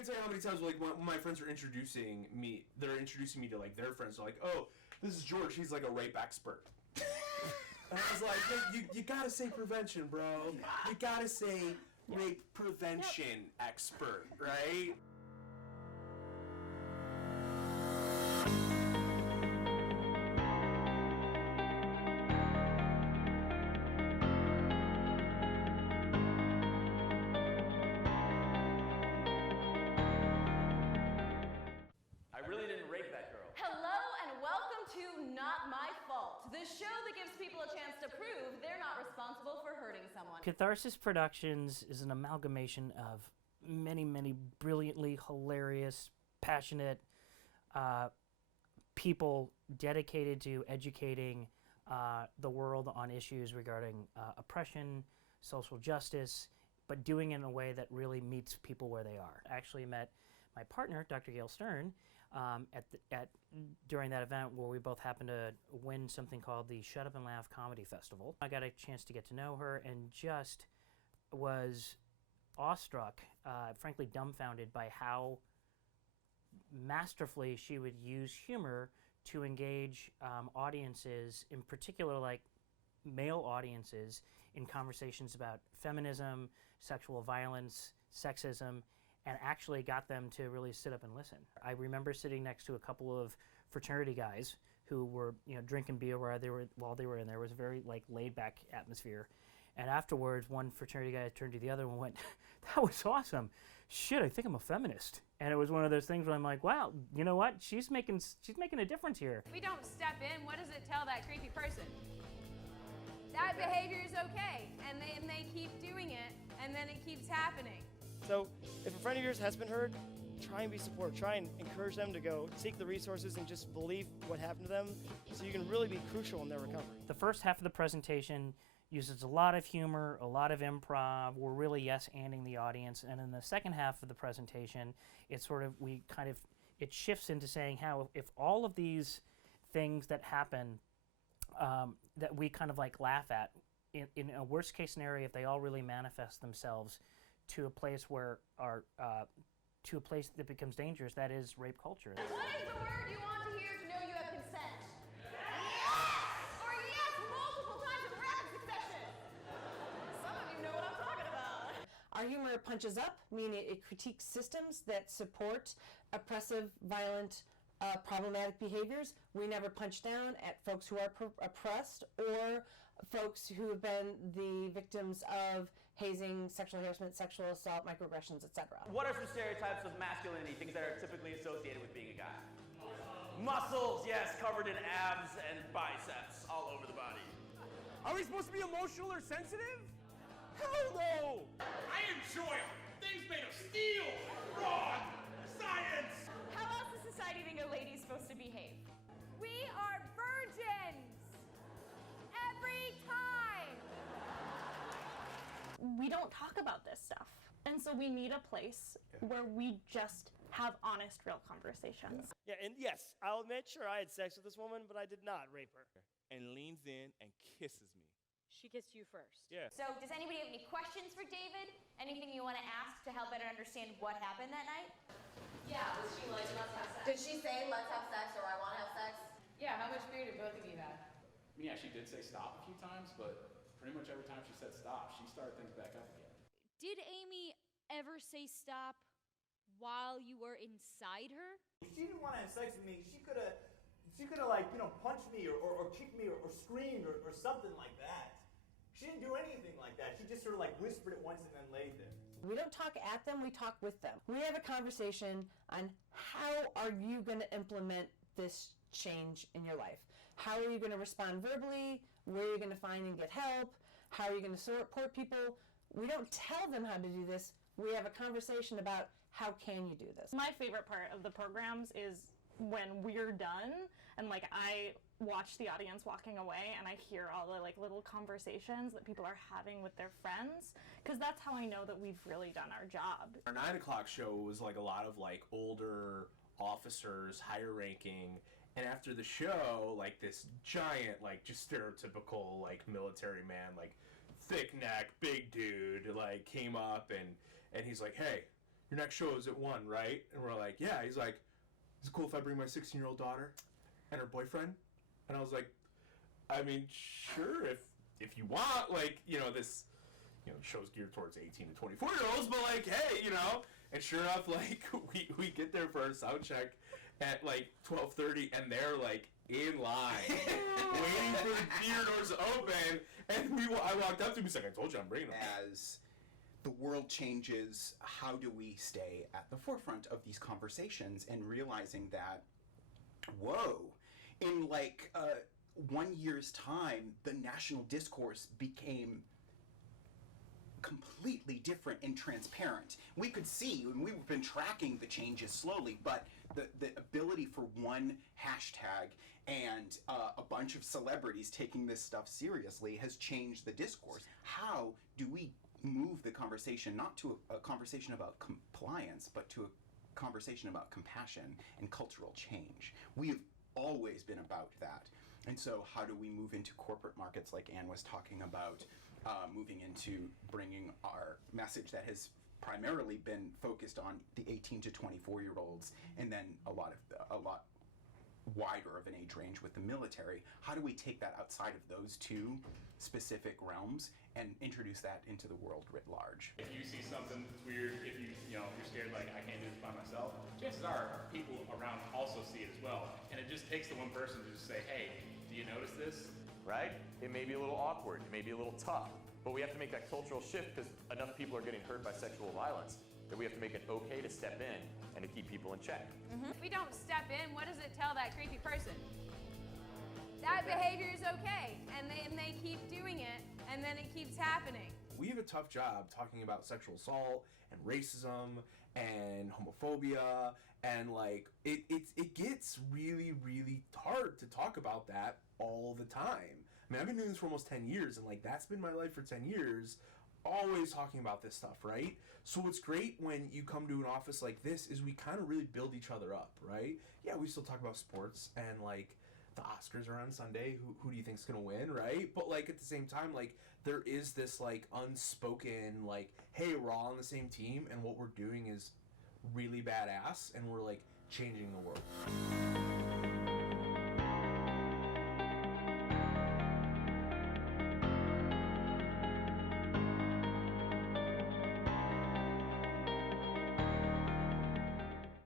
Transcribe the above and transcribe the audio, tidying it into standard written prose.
can't tell you how many times, like, when my friends are introducing me to, like, their friends. They're like, oh, this is George. He's, like, a rape expert. And I was like, you gotta say prevention, bro. You gotta say rape prevention expert, right? The show that gives people a chance to prove they're not responsible for hurting someone. Catharsis Productions is an amalgamation of many, many brilliantly hilarious, passionate people dedicated to educating the world on issues regarding oppression, social justice, but doing it in a way that really meets people where they are. I actually met my partner, Dr. Gail Stern, during that event where we both happened to win something called the Shut Up and Laugh Comedy Festival. I got a chance to get to know her and just was awestruck, frankly dumbfounded by how masterfully she would use humor to engage audiences, in particular like male audiences, in conversations about feminism, sexual violence, sexism, and actually got them to really sit up and listen. I remember sitting next to a couple of fraternity guys who were, drinking beer while they were in there. It was a very laid back atmosphere. And afterwards, one fraternity guy turned to the other one and went, "That was awesome. Shit, I think I'm a feminist." And it was one of those things where I'm like, wow, you know what? She's making a difference here. We don't step in. What does it tell that creepy person? That behavior is okay, and they keep doing it, and then it keeps happening. So if a friend of yours has been hurt, try and be supportive. Try and encourage them to go seek the resources and just believe what happened to them so you can really be crucial in their recovery. The first half of the presentation uses a lot of humor, a lot of improv. We're really yes-anding the audience. And in the second half of the presentation, it shifts into saying how if all of these things that happen that we kind of laugh at, in a worst case scenario, if they all really manifest themselves to a place to a place that becomes dangerous, that is rape culture. What is the word you want to hear to know you have consent? Yes! Or yes multiple times in rapid succession. Some of you know what I'm talking about. Our humor punches up, meaning it critiques systems that support oppressive, violent, problematic behaviors. We never punch down at folks who are oppressed or folks who have been the victims of hazing, sexual harassment, sexual assault, microaggressions, etc. What are some stereotypes of masculinity, things that are typically associated with being a guy? Muscles, yes, covered in abs and biceps all over the body. Are we supposed to be emotional or sensitive? Hell no! I enjoy things made of steel, rod, science. How else does society think a lady's supposed to behave? We are virgins. Every time. We don't talk about this stuff. And so we need a place where we just have honest, real conversations. Yeah, and yes, I'll admit, sure, I had sex with this woman, but I did not rape her. And leans in and kisses me. She kissed you first. Yeah. So does anybody have any questions for David? Anything you want to ask to help better understand what happened that night? Yeah, was she like, let's have sex? Did she say, let's have sex, or I want to have sex? Yeah, how much beer did both of you have? Yeah, she did say stop a few times, but pretty much every time she said stop, she started things back up again. Did Amy ever say stop while you were inside her? If she didn't want to have sex with me, she could have punched me or kicked me or screamed or something like that. She didn't do anything like that. She just sort of whispered it once and then laid there. We don't talk at them, we talk with them. We have a conversation on how are you going to implement this change in your life? How are you going to respond verbally? Where are you going to find and get help? How are you going to support people? We don't tell them how to do this. We have a conversation about how can you do this. My favorite part of the programs is when we're done and I watch the audience walking away and I hear all the little conversations that people are having with their friends, because that's how I know that we've really done our job. Our 9 o'clock show was a lot of older officers, higher ranking, and after the show, this giant, just stereotypical, military man, thick neck, big dude, came up and he's like, "Hey, your next show is at 1, right? And we're like, yeah. He's like, is it cool if I bring my 16-year-old daughter and her boyfriend? And I was like, I mean, sure, if you want, like, you know, this, you know, show's geared towards 18 to 24-year-olds, but like, hey, you know, and sure enough, like, we get there for our sound check at like 12:30, and they're like in line, waiting for the theater doors to open, and I walked up to him, he's like, I told you I'm bringing them. As the world changes, how do we stay at the forefront of these conversations and realizing that, whoa, in like 1 year's time, the national discourse became completely different and transparent. We could see, and we've been tracking the changes slowly, but the ability for one hashtag and a bunch of celebrities taking this stuff seriously has changed the discourse. How do we move the conversation not to a conversation about compliance, but to a conversation about compassion and cultural change? We have always been about that. And so how do we move into corporate markets like Anne was talking about, moving into bringing our message that has primarily been focused on the 18 to 24-year-olds, and then a lot wider of an age range with the military. How do we take that outside of those two specific realms and introduce that into the world writ large? If you see something that's weird, if you're scared, like, I can't do this by myself, chances are people around also see it as well. And it just takes the one person to just say, hey, do you notice this? Right? It may be a little awkward, it may be a little tough, but we have to make that cultural shift because enough people are getting hurt by sexual violence that we have to make it okay to step in and to keep people in check. If we don't step in, what does it tell that creepy person? That behavior is okay, and they keep doing it, and then it keeps happening. We have a tough job talking about sexual assault and racism and homophobia, and like it gets really, really hard to talk about that all the time. I mean, I've been doing this for almost 10 years, and like that's been my life for 10 years, always talking about this stuff, right? So what's great when you come to an office like this is we kind of really build each other up, right? Yeah, we still talk about sports, and like the Oscars are on Sunday. Who do you think's gonna win, right? But like at the same time, like there is this like unspoken like, hey, we're all on the same team, and what we're doing is really badass, and we're like changing the world.